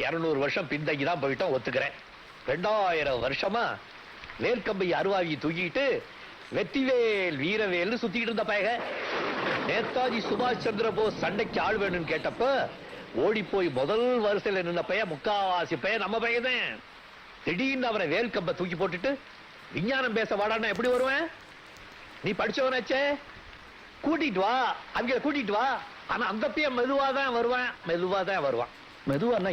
200 வருஷம் பின்தங்கிதான் போயிட்டோம், ஒத்துக்கிறேன். 2000 வருஷமா வேல்கம்பை அருவாகி தூக்கிட்டு வெற்றிவேல் வீரவேல்னு சுத்திக்கிட்டு இருந்த பயக. நேதாஜி சுபாஷ் சந்திர போஸ் சண்டைக்கு ஆள் வேணும்னு கேட்டப்ப ஓடி போய் முதல் வரிசையில நின்ன பையன், முக்காவாசி பையன் நம்ம பையன். திடீர்னு அவரை வேல்கம்பை தூக்கி போட்டுட்டு விஞ்ஞானம் பேச வாடான்னா எப்படி வருவேன்? நீ படிச்சவனாச்சே, கூட்டிட்டு வா, அங்க கூட்டிட்டு வா. ஆனா அந்த பையன் மெதுவாதான் வருவான். மெதுவானா